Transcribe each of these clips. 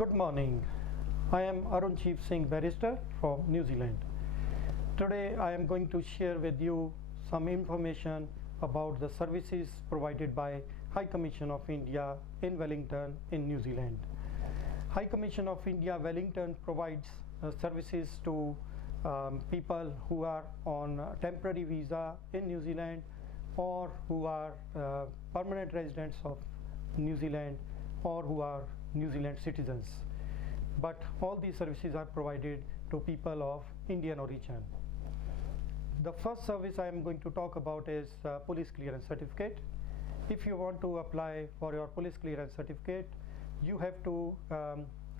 Good morning. I am Arunjeev Singh Barrister from New Zealand. Today I am going to share with you some information about the services provided by High Commission of India in Wellington in New Zealand. High Commission of India Wellington provides services to people who are on temporary visa in New Zealand or who are permanent residents of New Zealand or who are New Zealand citizens. But all these services are provided to people of Indian origin. The first service I am going to talk about is police clearance certificate. If you want to apply for your police clearance certificate, you have to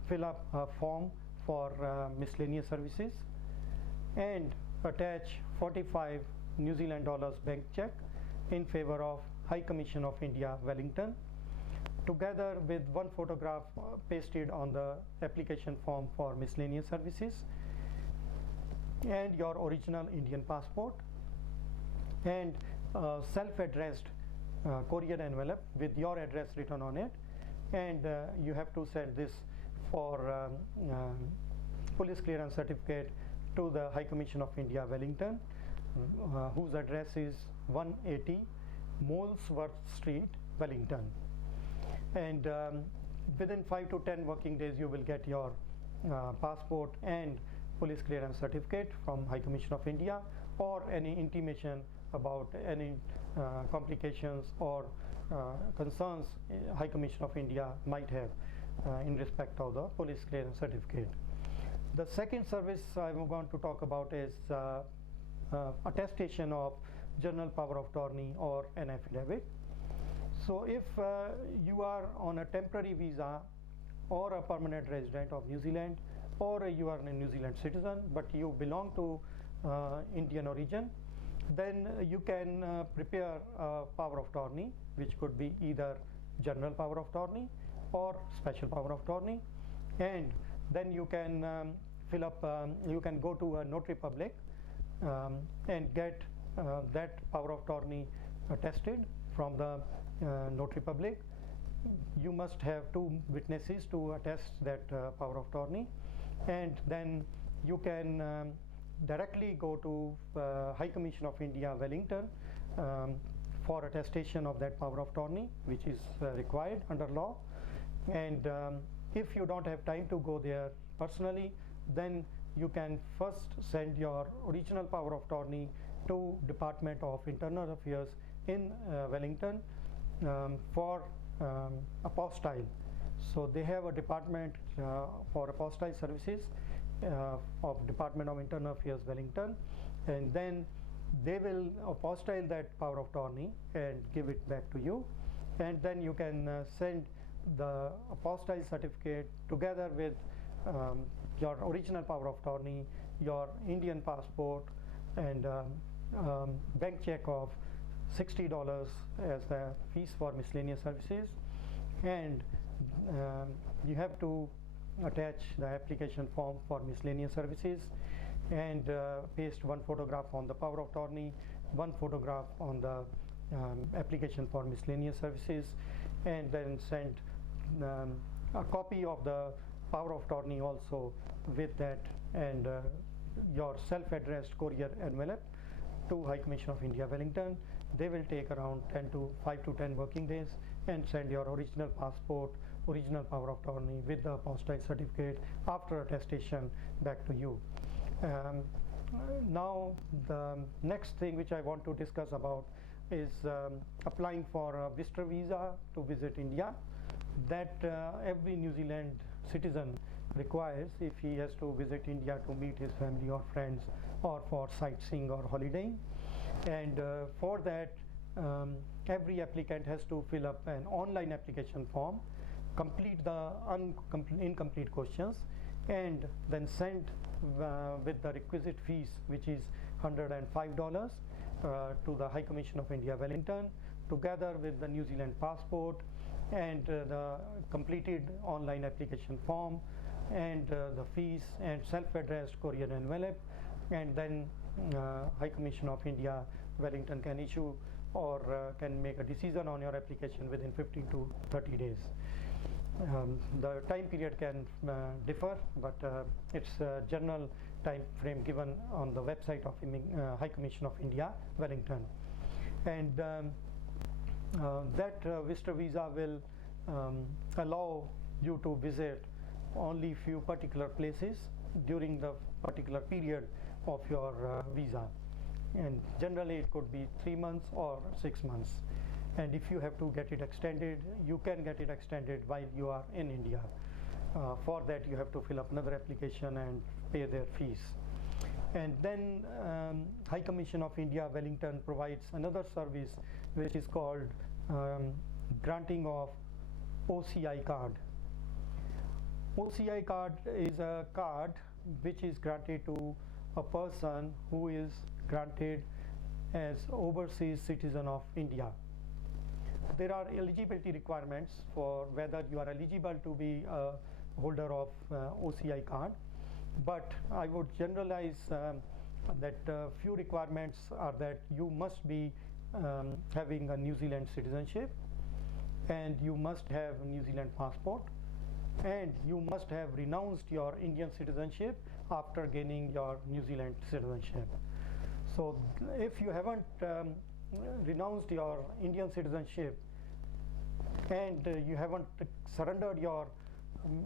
fill up a form for miscellaneous services and attach 45 New Zealand dollars bank check in favor of High Commission of India Wellington, together with one photograph pasted on the application form for miscellaneous services, and your original Indian passport, and self-addressed courier envelope with your address written on it. And you have to send this for police clearance certificate to the High Commission of India Wellington, whose address is 180 Molesworth Street, Wellington. And within 5 to 10 working days you will get your passport and police clearance certificate from High Commission of India, or any intimation about any complications or concerns High Commission of India might have in respect of the police clearance certificate. The second service I am going to talk about is attestation of general power of attorney or an affidavit. So if you are on a temporary visa or a permanent resident of New Zealand, or you are a New Zealand citizen but you belong to Indian origin, then you can prepare a power of attorney, which could be either general power of attorney or special power of attorney, and then you can fill up, you can go to a notary public and get that power of attorney attested from the notary public. You must have 2 witnesses to attest that power of attorney, and then you can directly go to High Commission of India Wellington for attestation of that power of attorney, which is required under law. And if you don't have time to go there personally, then you can first send your original power of attorney to Department of Internal Affairs in Wellington for apostille. So they have a department for apostille services of Department of Internal Affairs Wellington, and then they will apostille that power of attorney and give it back to you, and then you can send the apostille certificate together with your original power of attorney, your Indian passport, and bank check of $60 as the fees for miscellaneous services. And you have to attach the application form for miscellaneous services and paste one photograph on the power of attorney, one photograph on the application for miscellaneous services, and then send a copy of the power of attorney also with that, and your self-addressed courier envelope to High Commission of India Wellington. They will take around 5 to 10 working days and send your original passport, original power of attorney with the apostille certificate after attestation back to you. Now the next thing which I want to discuss about is applying for a visitor visa to visit India, that every New Zealand citizen requires if he has to visit India to meet his family or friends or for sightseeing or holidaying. And for that every applicant has to fill up an online application form, complete the incomplete questions, and then send with the requisite fees, which is $105 to the High Commission of India Wellington, together with the New Zealand passport and the completed online application form and the fees and self-addressed courier envelope. And then High Commission of India Wellington can issue or can make a decision on your application within 15 to 30 days. The time period can differ, but it's a general time frame given on the website of High Commission of India, Wellington. And that visitor visa will allow you to visit only few particular places during the particular period of your visa, and generally it could be 3 months or 6 months. And if you have to get it extended, you can get it extended while you are in India. For that you have to fill up another application and pay their fees. And then High Commission of India, Wellington provides another service which is called granting of OCI card. OCI card is a card which is granted to a person who is granted as overseas citizen of India. There are eligibility requirements for whether you are eligible to be a holder of OCI card, but I would generalize that few requirements are that you must be having a New Zealand citizenship, and you must have a New Zealand passport, and you must have renounced your Indian citizenship after gaining your New Zealand citizenship. So if you haven't renounced your Indian citizenship and you haven't surrendered your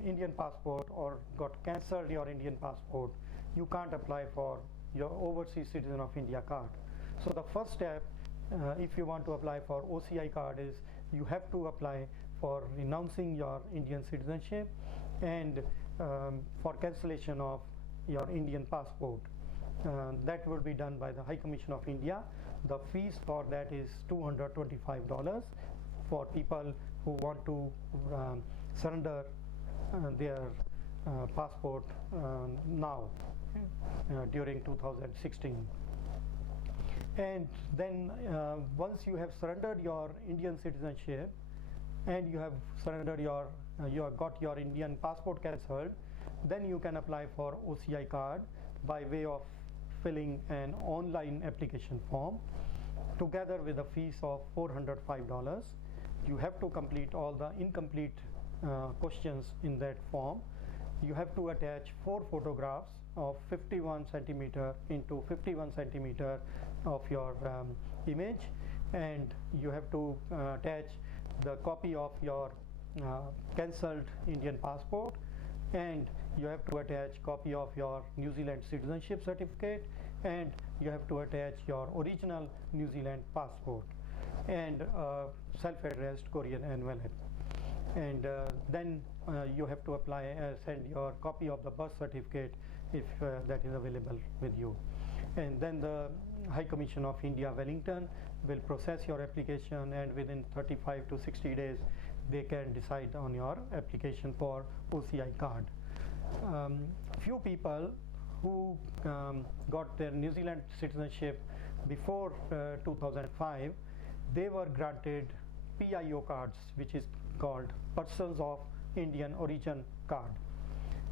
Indian passport or got cancelled your Indian passport, you can't apply for your overseas citizen of India card. So the first step, if you want to apply for OCI card, is you have to apply for renouncing your Indian citizenship and for cancellation of your Indian passport. That will be done by the High Commission of India. The fees for that is $225 for people who want to surrender their passport now during 2016. And then once you have surrendered your Indian citizenship and you have surrendered your you have got your Indian passport cancelled, then you can apply for OCI card by way of filling an online application form together with a fees of $405. You have to complete all the incomplete questions in that form. You have to attach 4 photographs of 51 centimeter into 51 centimeter of your image, and you have to attach the copy of your cancelled Indian passport, and you have to attach copy of your New Zealand citizenship certificate, and you have to attach your original New Zealand passport and self-addressed courier envelope. And then you have to apply send your copy of the birth certificate if that is available with you. And then the High Commission of India, Wellington will process your application, and within 35 to 60 days they can decide on your application for OCI card. Few people who got their New Zealand citizenship before 2005, they were granted PIO cards, which is called Persons of Indian Origin card.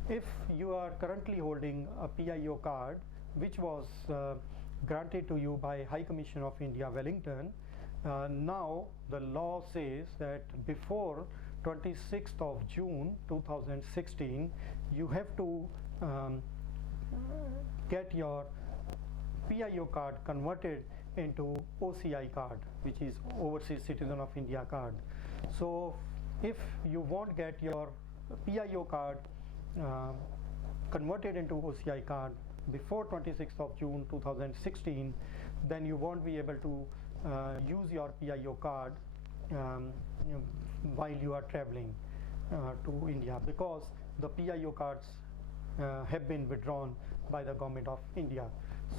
If you are currently holding a PIO card which was granted to you by High Commission of India, Wellington, now the law says that before 26th of June 2016 you have to get your PIO card converted into OCI card, which is Overseas Citizen of India card. So if you won't get your PIO card converted into OCI card before 26th of June 2016, then you won't be able to use your PIO card while you are traveling to India, because the PIO cards have been withdrawn by the government of India.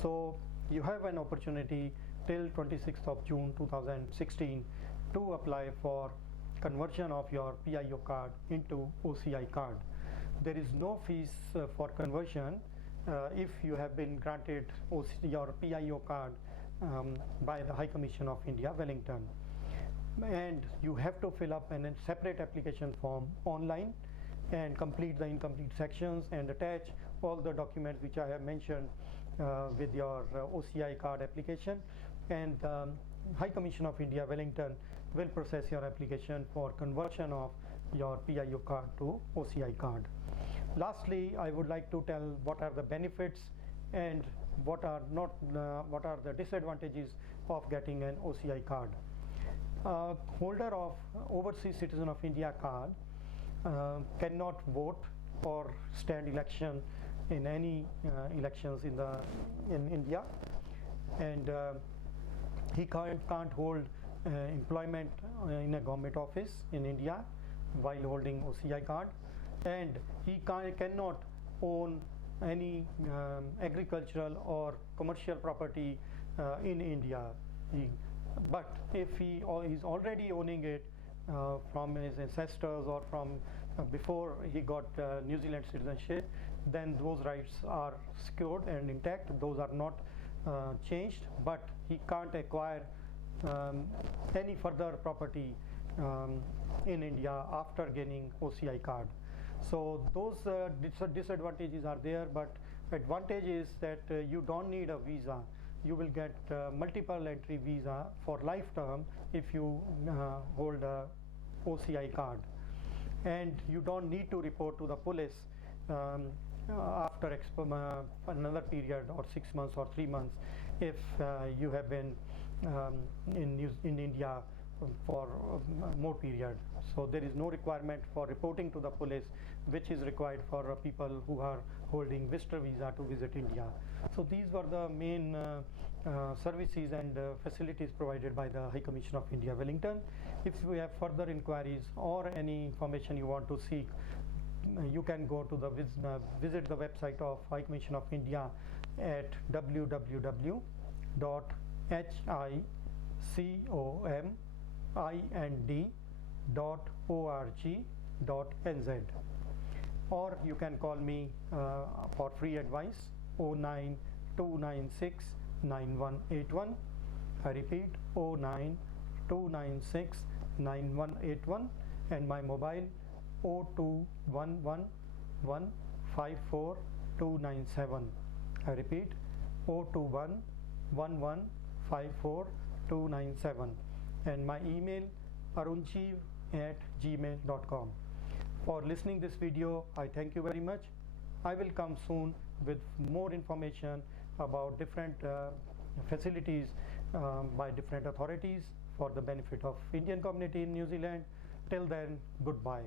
So you have an opportunity till 26th of June 2016 to apply for conversion of your PIO card into OCI card. There is no fees for conversion if you have been granted your PIO card by the High Commission of India, Wellington. And you have to fill up a separate application form online and complete the incomplete sections and attach all the documents which I have mentioned with your OCI card application, and High Commission of India, Wellington will process your application for conversion of your PIO card to OCI card. Lastly, I would like to tell what are the benefits and what are the disadvantages of getting an OCI card. Holder of Overseas Citizen of India card cannot vote or stand election in any elections in India, and he can't hold employment in a government office in India while holding OCI card, and he cannot own any agricultural or commercial property in India. But if he is already owning it from his ancestors or from before he got New Zealand citizenship, then those rights are secured and intact. Those are not changed, but he can't acquire any further property in India after gaining OCI card. So those disadvantages are there, but advantage is that you don't need a visa. You will get multiple entry visa for lifetime if you hold a OCI card, and you don't need to report to the police after another period or 6 months or 3 months if you have been in India for more period. So there is no requirement for reporting to the police, which is required for people who are holding visitor visa to visit India. So these were the main services and facilities provided by the High Commission of India, Wellington. If you have further inquiries or any information you want to seek, you can go to the visit the website of High Commission of India at www.hicommind.org.nz, or you can call me for free advice 09296 9181. I repeat 09296 9181, and my mobile 02111154297. I repeat 02111154297, and my email arunjeev@gmail.com. For listening this video, I thank you very much. I will come soon with more information about different facilities by different authorities for the benefit of Indian community in New Zealand. Till then, goodbye.